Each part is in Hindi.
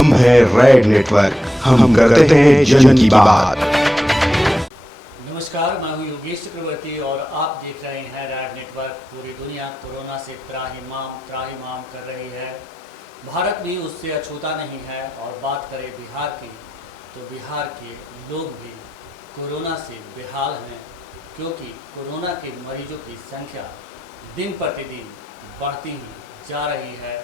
हम हैं रेड नेटवर्क, हम करते हैं जन की बात। नमस्कार, मैं हूं योगेश चक्रवर्ती और आप देख रहे हैं रेड नेटवर्क। पूरी दुनिया कोरोना से त्राहिमाम कर रही है। भारत भी उससे अछूता नहीं है। और बात करें बिहार की, तो बिहार के लोग भी कोरोना से बेहाल हैं, क्योंकि कोरोना के मरीजों की संख्या दिन प्रतिदिन बढ़ती ही जा रही है।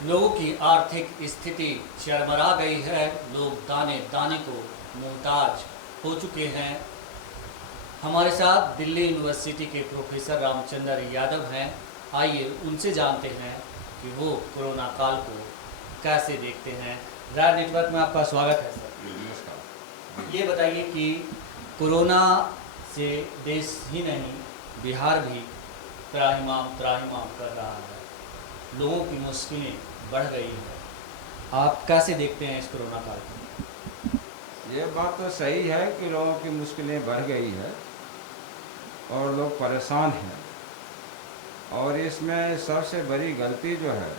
लोगों की आर्थिक स्थिति चरमरा गई है। लोग दाने दाने को मुहताज हो चुके हैं। हमारे साथ दिल्ली यूनिवर्सिटी के प्रोफेसर रामचंद्र यादव हैं। आइए उनसे जानते हैं कि वो कोरोना काल को कैसे देखते हैं। रेड नेटवर्क में आपका स्वागत है सर। नमस्कार। ये बताइए कि कोरोना से देश ही नहीं, बिहार भी त्राहिमाम कर रहा है। लोगों की मुश्किलें बढ़ गई है। आप कैसे देखते हैं इस कोरोना काल को? ये बात तो सही है कि लोगों की मुश्किलें बढ़ गई है और लोग परेशान हैं। और इसमें सबसे बड़ी गलती जो है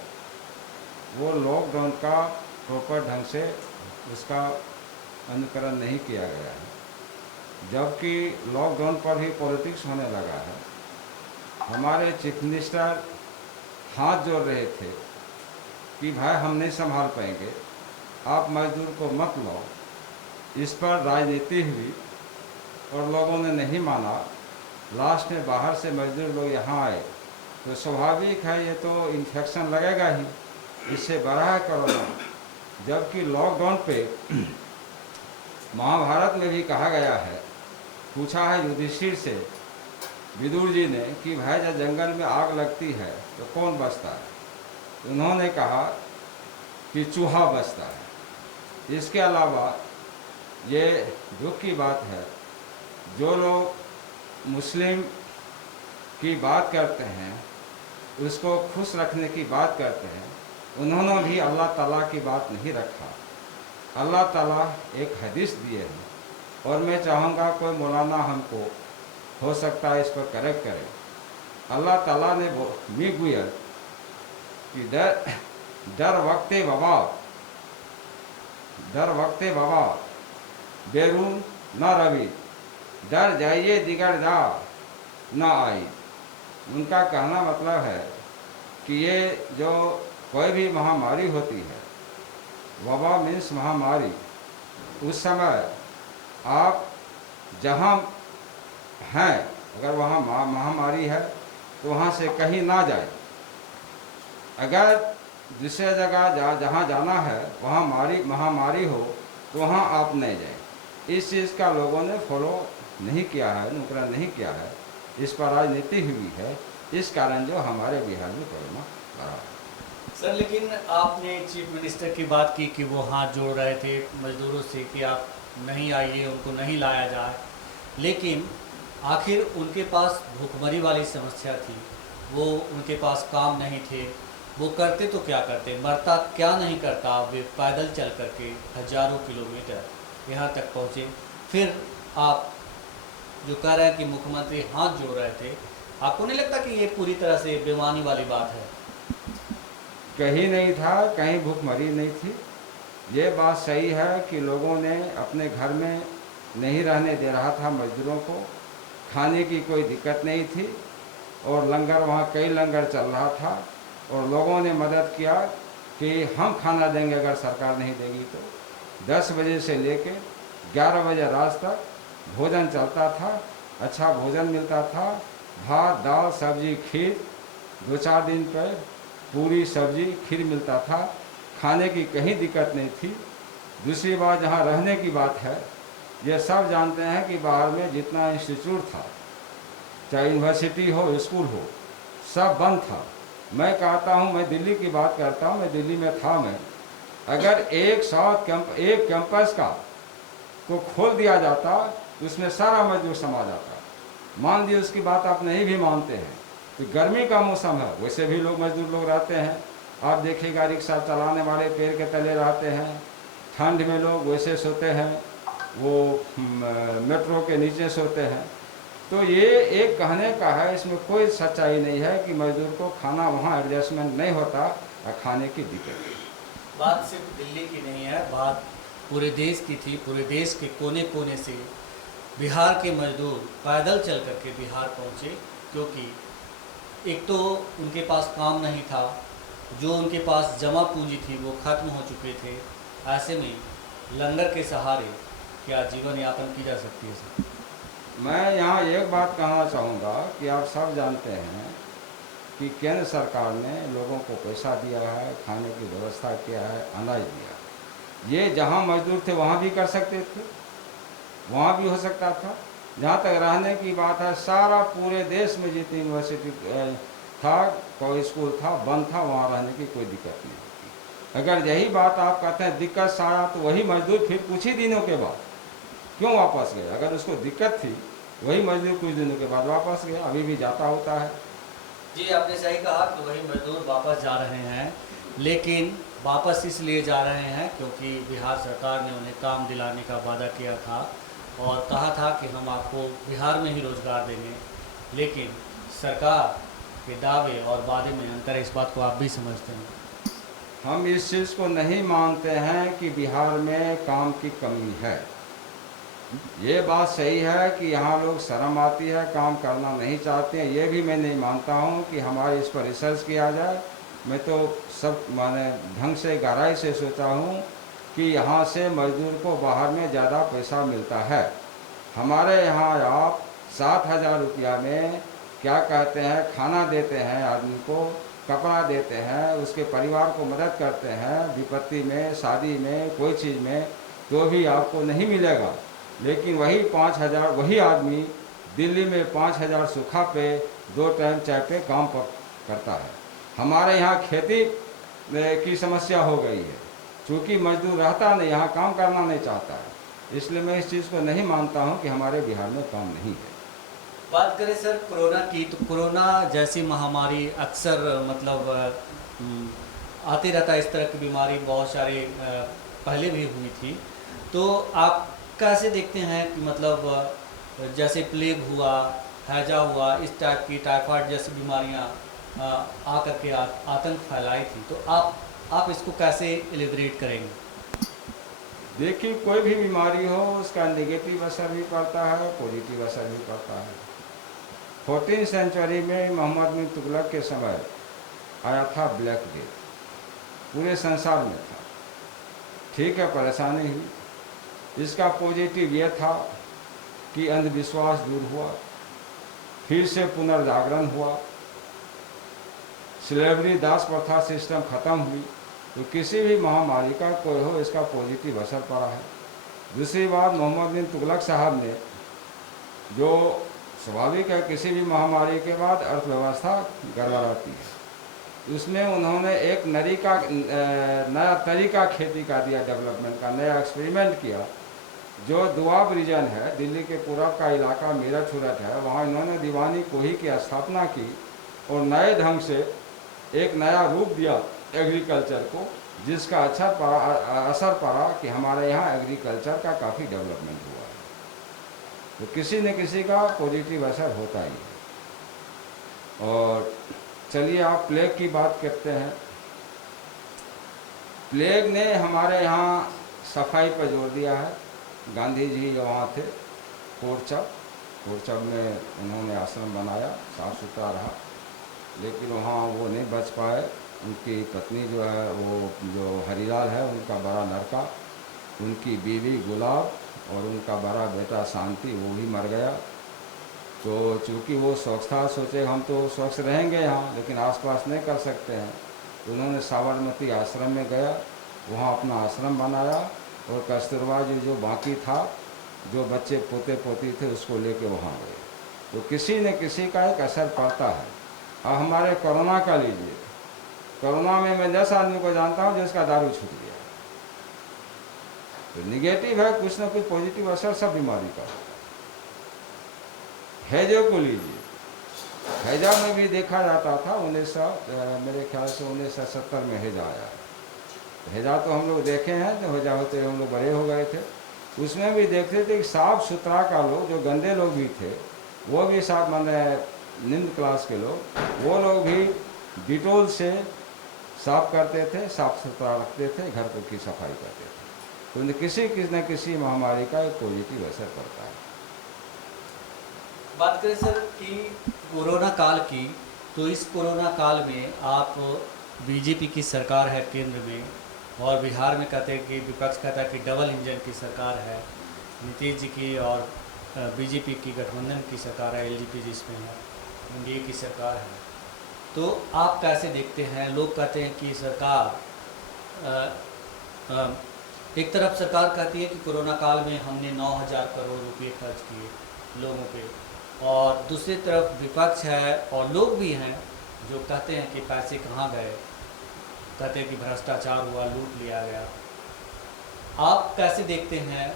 वो लॉकडाउन का प्रॉपर ढंग से उसका अनुकरण नहीं किया गया है। जबकि लॉकडाउन पर ही पॉलिटिक्स होने लगा है। हमारे चीफ मिनिस्टर हाथ जोड़ रहे थे कि भाई हम नहीं संभाल पाएंगे, आप मजदूर को मत लो। इस पर राजनीति हुई और लोगों ने नहीं माना। लास्ट में बाहर से मजदूर लोग यहाँ आए तो स्वाभाविक है ये तो इन्फेक्शन लगेगा ही, इससे बढ़ा है कोरोना। जबकि लॉकडाउन पे महाभारत में भी कहा गया है, पूछा है युधिष्ठिर से विदुर जी ने कि भाई जब जंगल में आग लगती है तो कौन बचता है? उन्होंने कहा कि चूहा बचता है। इसके अलावा ये दुख की बात है, जो लोग मुस्लिम की बात करते हैं, उसको खुश रखने की बात करते हैं, उन्होंने भी अल्लाह ताला की बात नहीं रखा। अल्लाह ताला एक हदीस दिए हैं और मैं चाहूँगा कोई मौलाना हमको हो सकता है इस पर करेक्ट करे। अल्लाह ताला ने मी गुयर कि डर वक्ते बाबा बेरून न रवि, डर जाइए दिगर जा न आई। उनका कहना मतलब है कि ये जो कोई भी महामारी होती है, वबा मीन्स महामारी, उस समय आप जहाँ हैं अगर वहाँ महामारी है तो वहाँ से कहीं ना जाए। अगर दूसरे जगह जहाँ जाना है वहाँ महामारी हो तो वहाँ आप नहीं जाए। इस चीज़ का लोगों ने फॉलो नहीं किया है, अनुकरण नहीं किया है। इस पर राजनीति हुई है, इस कारण जो हमारे बिहार में कोरोना बढ़ा है। सर, लेकिन आपने चीफ मिनिस्टर की बात की कि वो हाथ जोड़ रहे थे मजदूरों से कि आप नहीं आइए, उनको नहीं लाया जाए। लेकिन आखिर उनके पास भूखमरी वाली समस्या थी, वो उनके पास काम नहीं थे। वो करते तो क्या करते, मरता क्या नहीं करता। वे पैदल चल करके हजारों किलोमीटर यहाँ तक पहुँचे। फिर आप जो कह रहे हैं कि मुख्यमंत्री हाथ जोड़ रहे थे, आपको नहीं लगता कि ये पूरी तरह से बेईमानी वाली बात है? कहीं नहीं था, कहीं भूखमरी नहीं थी। ये बात सही है कि लोगों ने अपने घर में नहीं रहने दे रहा था मजदूरों को, खाने की कोई दिक्कत नहीं थी और लंगर वहाँ कई लंगर चल रहा था और लोगों ने मदद किया कि हम खाना देंगे अगर सरकार नहीं देगी तो। 10 बजे से लेके 11 बजे रात तक भोजन चलता था, अच्छा भोजन मिलता था। भात दाल सब्जी खीर, 2-4 दिन पर पूरी सब्जी खीर मिलता था। खाने की कहीं दिक्कत नहीं थी। दूसरी बात, जहाँ रहने की बात है, ये सब जानते हैं कि बाहर में जितना इंस्टीट्यूट था, चाहे यूनिवर्सिटी हो स्कूल हो, सब बंद था। मैं कहता हूँ, मैं दिल्ली की बात करता हूँ, मैं दिल्ली में था। मैं अगर एक कैंपस का को खोल दिया जाता तो उसमें सारा मजदूर समा जाता। मान लीजिए उसकी बात आप नहीं भी मानते हैं तो गर्मी का मौसम है, वैसे भी लोग मजदूर लोग रहते हैं। आप देखिएगा रिक्शा चलाने वाले पेड़ के तले रहते हैं, ठंड में लोग वैसे सोते हैं, वो मेट्रो के नीचे सोते हैं। तो ये एक कहने का है, इसमें कोई सच्चाई नहीं है कि मजदूर को खाना वहाँ एडजस्टमेंट नहीं होता और खाने की दिक्कत। बात सिर्फ दिल्ली की नहीं है, बात पूरे देश की थी। पूरे देश के कोने कोने से बिहार के मजदूर पैदल चल करके बिहार पहुंचे, क्योंकि एक तो उनके पास काम नहीं था, जो उनके पास जमा पूंजी थी वो खत्म हो चुके थे। ऐसे में लंगर के सहारे क्या जीवन यापन की जा सकती है सर? मैं यहाँ एक बात कहना चाहूँगा कि आप सब जानते हैं कि केंद्र सरकार ने लोगों को पैसा दिया है, खाने की व्यवस्था किया है, अनाज दिया। ये जहाँ मजदूर थे वहाँ भी कर सकते थे, वहाँ भी हो सकता था। जहाँ तक रहने की बात है, सारा पूरे देश में जितनी यूनिवर्सिटी था, कोई स्कूल था, बंद था, वहाँ रहने की कोई दिक्कत नहीं होती। अगर यही बात आप कहते हैं दिक्कत सारा, तो वही मजदूर फिर कुछ ही दिनों के बाद क्यों वापस गए? अगर उसको दिक्कत थी, वही मजदूर कुछ दिनों के बाद वापस गया, अभी भी जाता होता है। जी, आपने सही कहा कि वही मजदूर वापस जा रहे हैं, लेकिन वापस इसलिए जा रहे हैं क्योंकि बिहार सरकार ने उन्हें काम दिलाने का वादा किया था और कहा था कि हम आपको बिहार में ही रोज़गार देंगे। लेकिन सरकार के दावे और वादे में अंतर है, इस बात को आप भी समझते हैं। हम इस चीज़ को नहीं मानते हैं कि बिहार में काम की कमी है। ये बात सही है कि यहाँ लोग शर्म आती है, काम करना नहीं चाहते हैं, ये भी मैं नहीं मानता हूँ कि हमारे इस पर रिसर्च किया जाए। मैं तो सब माने ढंग से गहराई से सोचा हूँ कि यहाँ से मजदूर को बाहर में ज़्यादा पैसा मिलता है। हमारे यहाँ आप 7,000 रुपया में क्या कहते हैं, खाना देते हैं, आदमी को कपड़ा देते हैं, उसके परिवार को मदद करते हैं, विपत्ति में, शादी में, कोई चीज़ में, तो भी आपको नहीं मिलेगा। लेकिन वही 5,000 वही आदमी दिल्ली में 5,000 सूखा पे 2 टाइम चाय पे काम करता है। हमारे यहाँ खेती की समस्या हो गई है, चूँकि मजदूर रहता नहीं, यहाँ काम करना नहीं चाहता है। इसलिए मैं इस चीज़ को नहीं मानता हूँ कि हमारे बिहार में काम नहीं है। बात करें सर कोरोना की, तो कोरोना जैसी महामारी अक्सर मतलब आते रहता है। इस तरह की बीमारी बहुत सारी पहले भी हुई थी। तो आप कैसे देखते हैं कि मतलब जैसे प्लेग हुआ, हैजा हुआ, इस टाइप की टाइफाइड जैसी बीमारियां आकर के आतंक फैलाई थी, तो आप इसको कैसे एलिब्रेट करेंगे? देखिए, कोई भी बीमारी हो उसका नेगेटिव असर भी पड़ता है, पॉजिटिव असर भी पड़ता है। 14वीं सेंचुरी में मोहम्मद बिन तुगलक के समय आया था ब्लैक डेथ, पूरे संसार में था। ठीक है, परेशानी हुई। इसका पॉजिटिव ये था कि अंधविश्वास दूर हुआ, फिर से पुनर्जागरण हुआ, स्लेवरी दास प्रथा सिस्टम खत्म हुई। तो किसी भी महामारी का कोई हो, इसका पॉजिटिव असर पड़ा है। दूसरी बात, मोहम्मद बिन तुगलक साहब ने, जो स्वाभाविक है किसी भी महामारी के बाद अर्थव्यवस्था गड़बड़ाती है, उसमें उन्होंने एक नया तरीका खेती का दिया, डेवलपमेंट का नया एक्सपेरिमेंट किया। जो दुआब रीजन है, दिल्ली के पूरब का इलाका मेरठ छुरट है, वहाँ इन्होंने दीवानी कोही की स्थापना की और नए ढंग से एक नया रूप दिया एग्रीकल्चर को, जिसका असर पड़ा कि हमारे यहाँ एग्रीकल्चर का काफ़ी डेवलपमेंट हुआ है। तो किसी न किसी का पॉजिटिव असर होता ही है। और चलिए आप प्लेग की बात करते हैं। प्लेग ने हमारे यहाँ सफाई पर जोर दिया है। गांधी जी वहाँ थे कोरचब में, उन्होंने आश्रम बनाया, साफ सुथरा रहा, लेकिन वहाँ वो नहीं बच पाए। उनकी पत्नी जो है, वो जो हरिलाल है, उनका बड़ा लड़का, उनकी बीवी गुलाब और उनका बड़ा बेटा शांति, वो भी मर गया। तो चूँकि वो स्वच्छ था, सोचे हम तो स्वच्छ रहेंगे यहाँ, लेकिन आसपास नहीं कर सकते हैं। तो उन्होंने साबरमती आश्रम में गया, वहाँ अपना आश्रम बनाया और कस्तूरबा जी जो बाकी था, जो बच्चे पोते पोती थे, उसको लेके वहाँ गए। तो किसी न किसी का एक असर पड़ता है। अब हमारे कोरोना का लीजिए, कोरोना में मैं 10 आदमी को जानता हूँ जिसका दारू छूट गया। तो निगेटिव है, कुछ ना कुछ पॉजिटिव असर सब बीमारी का होता है। हैजे को लीजिए, हैजा में भी देखा जाता था, मेरे ख्याल से 1970 में हैजा आया है। हैजा तो हम लोग देखे हैं, जो हैजा होते हम लोग बड़े हो गए थे, उसमें भी देखते थे कि साफ सुथरा का लोग, जो गंदे लोग भी थे, वो भी साफ, माने निम्न क्लास के लोग, वो लोग भी डिटोल से साफ करते थे, साफ सुथरा रखते थे, घर की सफाई करते थे, तो किसी न किसी महामारी का एक पॉजिटिव असर पड़ता है। बात करें सर कि कोरोना काल की, तो इस कोरोना काल में आप बीजेपी की सरकार है केंद्र में, और बिहार में कहते हैं कि विपक्ष कहता है कि डबल इंजन की सरकार है, नीतीश जी की और बीजेपी की गठबंधन की सरकार है, एलजेपी जिसमें है, एनडीए की सरकार है, तो आप कैसे देखते हैं? लोग कहते हैं कि सरकार एक तरफ सरकार कहती है कि कोरोना काल में हमने 9,000 करोड़ रुपए खर्च किए लोगों पे, और दूसरी तरफ विपक्ष है और लोग भी हैं जो कहते हैं कि पैसे कहाँ गए, कहते हैं कि भ्रष्टाचार हुआ, लूट लिया गया। आप कैसे देखते हैं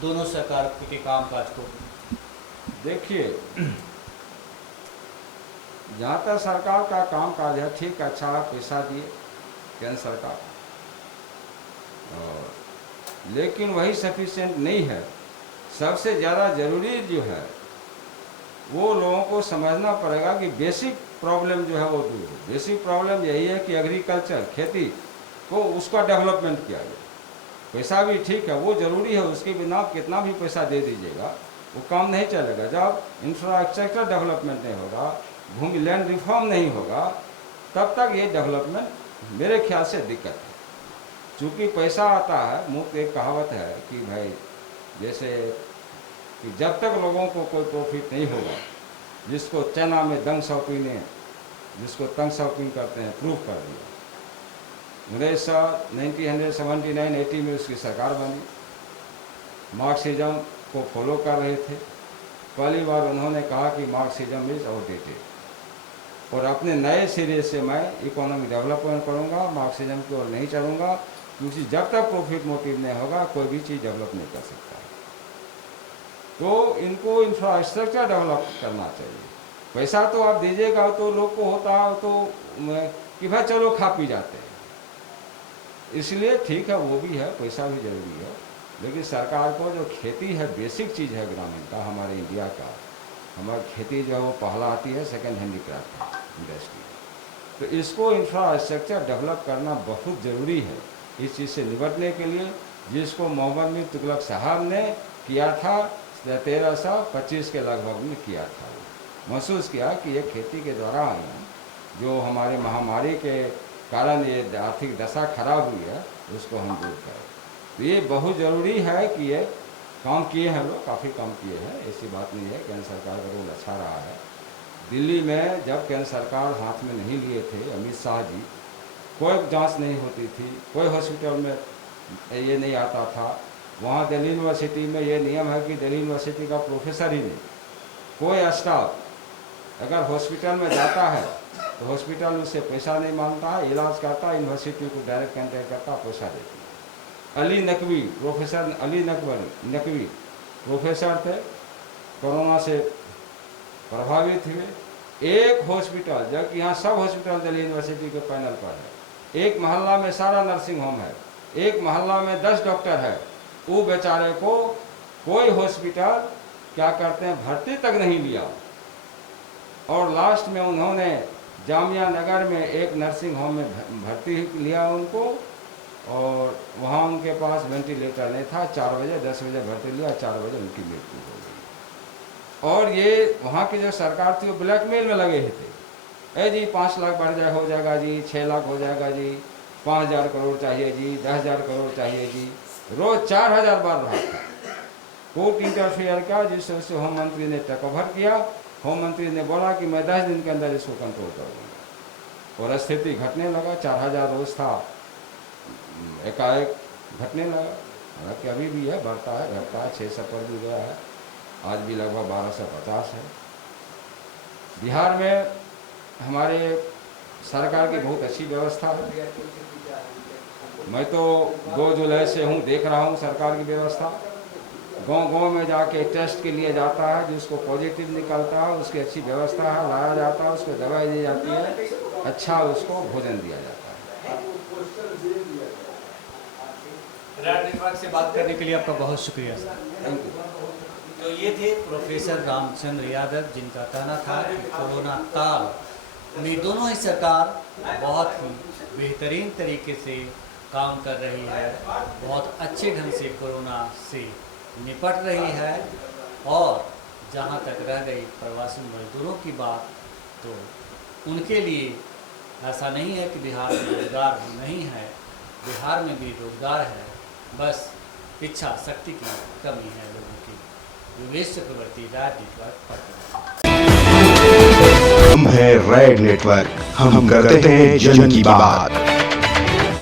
दोनों सरकार के कामकाज को? देखिए, जहाँ तक सरकार का काम काज है ठीक, अच्छा पैसा दिए केंद्र सरकार, और लेकिन वही सफिशिएंट नहीं है। सबसे ज़्यादा ज़रूरी जो है वो लोगों को समझना पड़ेगा कि बेसिक प्रॉब्लम जो है वो दूर हो। बेसिक प्रॉब्लम यही है कि एग्रीकल्चर, खेती को उसका डेवलपमेंट किया जाए। पैसा भी ठीक है, वो ज़रूरी है, उसके बिना आप कितना भी पैसा दे दीजिएगा वो काम नहीं चलेगा। जब इंफ्रास्ट्रक्चर डेवलपमेंट नहीं होगा, भूमि लैंड रिफॉर्म नहीं होगा, तब तक ये डेवलपमेंट मेरे ख्याल से दिक्कत है। चूँकि पैसा आता है, मुफ्त एक कहावत है कि भाई जैसे कि जब तक लोगों को कोई प्रॉफिट नहीं होगा, जिसको चाइना में दंग शॉपिंग ने, जिसको तंग शॉपिंग करते हैं, प्रूफ कर दिया। 1979-80 में उसकी सरकार बनी, मार्क्सिज्म को फॉलो कर रहे थे। पहली बार उन्होंने कहा कि मार्क्सिज्म इज आउटडेटेड, और अपने नए सिरे से मैं इकोनॉमिक डेवलपमेंट करूँगा, मार्क्सिज्म की ओर नहीं चलूँगा, क्योंकि जब तक प्रॉफिट मोटिव नहीं होगा कोई भी चीज़ डेवलप नहीं कर सकता। तो इनको इंफ्रास्ट्रक्चर डेवलप करना चाहिए। पैसा तो आप दीजिएगा तो लोग को होता है तो कि भाई चलो खा पी जाते हैं, इसलिए ठीक है, वो भी है, पैसा भी जरूरी है, लेकिन सरकार को जो खेती है, बेसिक चीज़ है ग्रामीण का, हमारे इंडिया का, हमारी खेती जो है वो पहला आती है, सेकंड हैंडीक्राफ्ट इंडस्ट्री, तो इसको इंफ्रास्ट्रक्चर डेवलप करना बहुत ज़रूरी है। इस चीज़ से निपटने के लिए जिसको मोहम्मद बिन तुगलक साहब ने किया था 1325 के लगभग में किया था, महसूस किया कि ये खेती के दौरान जो हमारे महामारी के कारण ये आर्थिक दशा खराब हुई है उसको हम दूर करें। तो ये बहुत ज़रूरी है कि ये काम किए हैं लोग, काफ़ी काम किए हैं, ऐसी बात नहीं है। केंद्र सरकार का रोल अच्छा रहा है। दिल्ली में जब केंद्र सरकार हाथ में नहीं लिए थे अमित शाह जी, कोई जांच नहीं होती थी, कोई हॉस्पिटल में ये नहीं आता था। वहाँ दिल्ली यूनिवर्सिटी में ये नियम है कि दिल्ली यूनिवर्सिटी का प्रोफेसर ही नहीं, कोई स्टाफ अगर हॉस्पिटल में जाता है तो हॉस्पिटल उससे पैसा नहीं मांगता है, इलाज करता है, यूनिवर्सिटी को डायरेक्ट कॉन्टेक्ट करता, पैसा देती है। अली नकवी, प्रोफेसर अली नकवी प्रोफेसर थे, कोरोना से प्रभावित हुए। एक हॉस्पिटल, जबकि यहाँ सब हॉस्पिटल दिल्ली यूनिवर्सिटी के पैनल पर है, एक मोहल्ला में सारा नर्सिंग होम है, एक मोहल्ला में 10 डॉक्टर है, वो बेचारे को कोई हॉस्पिटल क्या करते हैं भर्ती तक नहीं लिया। और लास्ट में उन्होंने जामिया नगर में एक नर्सिंग होम में भर्ती लिया उनको, और वहाँ उनके पास वेंटिलेटर नहीं था। 4 बजे 10 बजे भर्ती लिया, 4 बजे उनकी मृत्यु हो गई। और ये वहाँ की जो सरकार थी वो ब्लैकमेल में लगे थे, जी 5 लाख बढ़ जाए हो जाएगा जी, 6 लाख हो जाएगा जी, 5,000 करोड़ चाहिए जी, 10,000 करोड़ चाहिए जी, रोज 4,000 बार रहा था। कोर्ट इंटरफेयर किया, जिससे उससे होम मंत्री ने टेक ओवर किया। होम मंत्री ने बोला कि मैं 10 दिन के अंदर इसको कंट्रोल करूँगा, और स्थिति घटने लगा। 4,000 रोज था, एकाएक घटने लगा। हालांकि अभी भी है, बढ़ता है, घटता है, 600 पर भी गया है, आज भी लगभग 1250 है। बिहार में हमारे सरकार की बहुत अच्छी व्यवस्था है। मैं तो 2 जुलाई से हूँ, देख रहा हूँ सरकार की व्यवस्था। गांव-गांव में जाके टेस्ट के लिए जाता है, जिसको पॉजिटिव निकलता है उसकी अच्छी व्यवस्था है, लाया जाता है, उसको दवाई दी जाती है, अच्छा उसको भोजन दिया जाता है। राज्य विभाग से बात करने के लिए आपका बहुत शुक्रिया सर। Thank you. तो ये थे प्रोफेसर रामचंद्र यादव, जिनका कहना था कि कोरोना काल में दोनों ही सरकार बहुत ही बेहतरीन तरीके से काम कर रही है, बहुत अच्छे ढंग से कोरोना से निपट रही है। और जहाँ तक रह गई प्रवासी मजदूरों की बात, तो उनके लिए ऐसा नहीं है कि बिहार में रोजगार नहीं है, बिहार में भी रोजगार है, बस इच्छा शक्ति की कमी है लोगों की। योगेश चक्रवर्ती, राज नेटवर्क, पटना। हम है रेड नेटवर्क, हम करते हैं जन की बात।